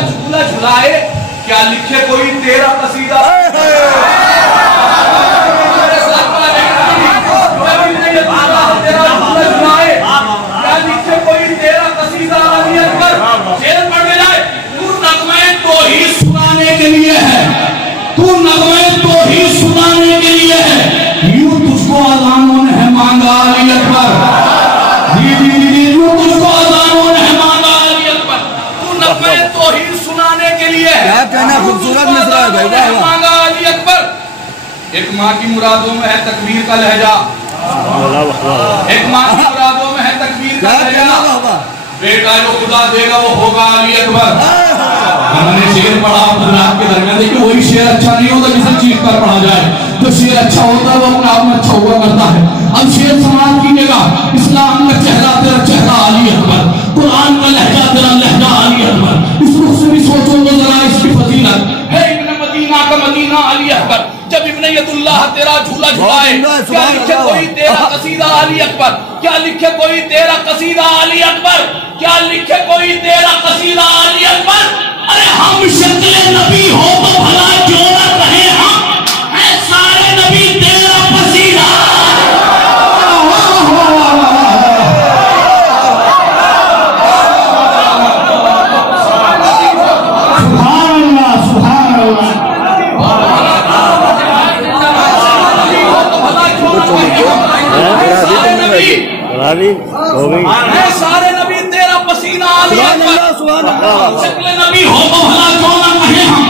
झूला झुलाए, क्या लिखे कोई तेरा कसीदा। तेरा झूला झुलाए, क्या लिखे कोई तेरा कसीदा। अली अकबर शेर पढ़ जाए, तू नगमे तो ही सुनाने के लिए है, तू नगमे तो ही सुनाने के लिए है, यूं तुझको अज़ानों ने मांगा अली अकबर। तुझको अज़ानों ने मांगा अली अकबर, तू नगमे तो ही सुनाने के लिए है, क्या कहना खूबसूरत मिसरा है भाई, मांगा अली अकबर। एक माँ की मुरादों में है तकबीर का लहजा, एक माँ की मुरादों में है तकबीर का लहजा, बेटा जो खुदा देगा वो होगा अली अकबर। हमने शेर पढ़ा गुजरात के दरमियान, देखिए वही शेर अच्छा नहीं होता जिसे चीज पर पढ़ा जाए, जो शेर अच्छा होता है वो अपने आप में अच्छा हुआ करता है। अब शेर समाज कीजिएगा, इस्लाम का चेहरा तेरा चेहरा अली अकबर, कुरान का लहजा तेरा लहजा अली अकबर। इस रुख से भी सोचो तो जरा इसकी फजीलत है, इब्न मदीना का मदीना अली अकबर। जब इब्न यदुल्लाह तेरा झूला झुलाए, क्या लिखे कोई तेरा कसीदा अली अकबर, क्या लिखे कोई तेरा कसीदा अली अकबर, क्या लिखे कोई तेरा कसीदा अली अकबर। अरे हम शक्ल नबी हो तो भला क्यों न रहे, हम है सारे नबी तेरा कसीदा। सारे नबी तेरा पसीना अली अकबर, शक्ल नबी हो तो भला क्यों न कहे, हम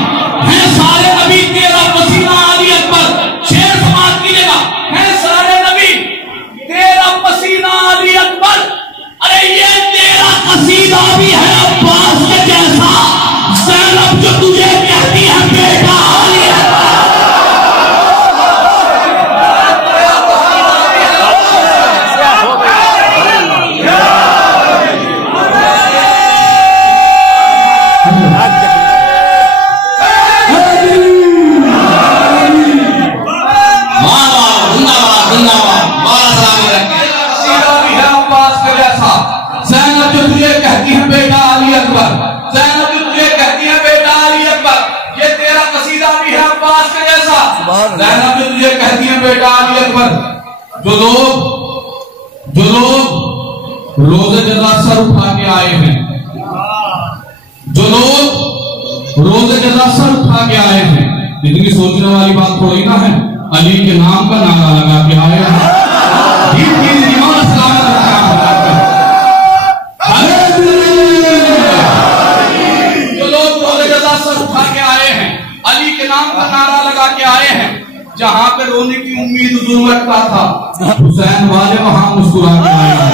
हैं सारे नबी तेरा पसीना अली अकबर। शेर समाज कीजिएगा, हैं सारे नबी तेरा पसीना अली अकबर। अरे ये तेरा कसीदा भी है अब्बास के जैसा, ज़ैनब जो तुझे कहती है बेटा अली अकबर। ज़ैनब जो तुझे कहती है बेटा अली अकबर। जो लोग रोज़े जज़ा सर उठा के आए हैं, जो लोग रोज़े जज़ा सर उठा के आए हैं, इतनी सोचने वाली बात थोड़ी ना है, अली के नाम का नारा लगा के आए हैं। जो लोग रोज़े जज़ा सर उठा के आए हैं, अली के नाम का नारा लगा के आए हैं, जहां पे रोने की उम्मीद हुजूर रखता था, हुसैन वाले वहां मुस्कुरा के आए हैं।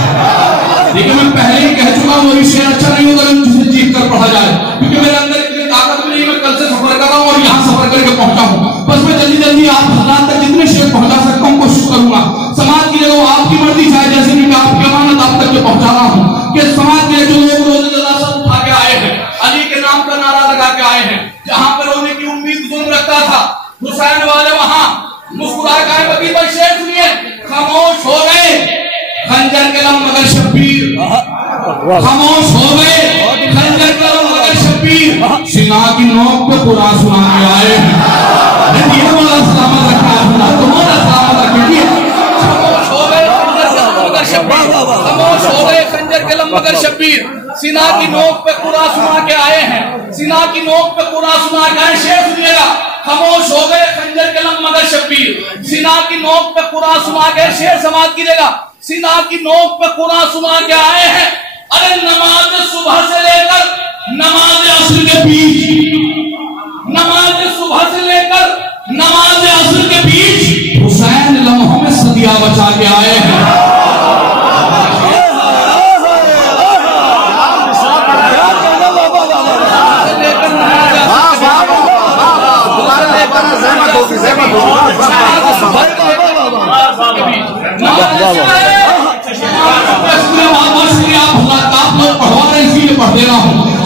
लेकिन मैं पहले ही कह चुका हूं ये शेर अच्छा नहीं होगा जिसे जीत कर पढ़ा जाए, क्योंकि मेरे अंदर इतनी ताकत नहीं, मैं कल से सफर कर रहा हूं और यहाँ सफर करके पहुंचा हूं। बस मैं जल्दी जल्दी आप हज़रात तक जितने शेर पहुंचा सकता हूँ कोशिश करूंगा। समाज की जगह आपकी मर्जी चाहे जैसे भी, मैं आपकी अमानत आप तक पहुंचा रहा हूँ कि समाज के जो लोग रोज़े जज़ा सर उठा के आए हैं, अली के नाम का नारा लगा के आए हैं, जहां पर रोने की उम्मीद हुजूर रखता था, हुसैन वाले वहां मुस्कुरा के बकी पर शेर सुनिए, खामोश हो गए खंजर के लम मगर शब्बीर, खामोश हो गए खंजर के लम मगर शब्बीर, सीना की नोक पे कुरान सुना के आए हैं। ये वाला सलामत रखा है, तुम्हारा सलामत रखिए। खामोश हो गए खंजर के लम मगर शब्बीर, खामोश हो गए खंजर के लम मगर शब्बीर, सीना की नोक पे कुरान सुना के आए हैं, सीना की नोक पे कुरान सुना के आए। शेर सुनिएगा, खामोश हो गए खंजर के लम मगर शब्बीर, सीना की नोक पे कुरान सुना के। शेर समाज कीजिएगा, सीना की नोक पे कुरान सुना के आए हैं। अरे नमाज सुबह से लेकर नमाज असर के बीच, नमाज सुबह से लेकर नमाज असर के बीच हुसैन लम्हों में सदिया बचा के आए हैं। पढ़वा रहे इसीलिए पढ़ दे रहा हूँ।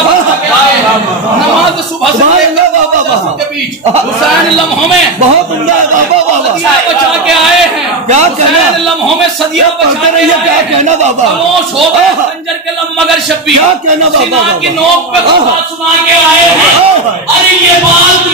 सदिया बचा के आए हैं। नमाज सुबह से लेकर के बीच हुसैन लम्हों में बहुत उम्दा है बाबा। सदिया बचा के आए हैं। क्या कहना, हुसैन लम्हों में सदिया बचा के आए क्या कहना बाबा, खामोश हो गए खंजर के लम मगर शब्बी क्या कहना बाबा, सीना की नोक पे खुदा सुना के आए हैं। अरे ये बात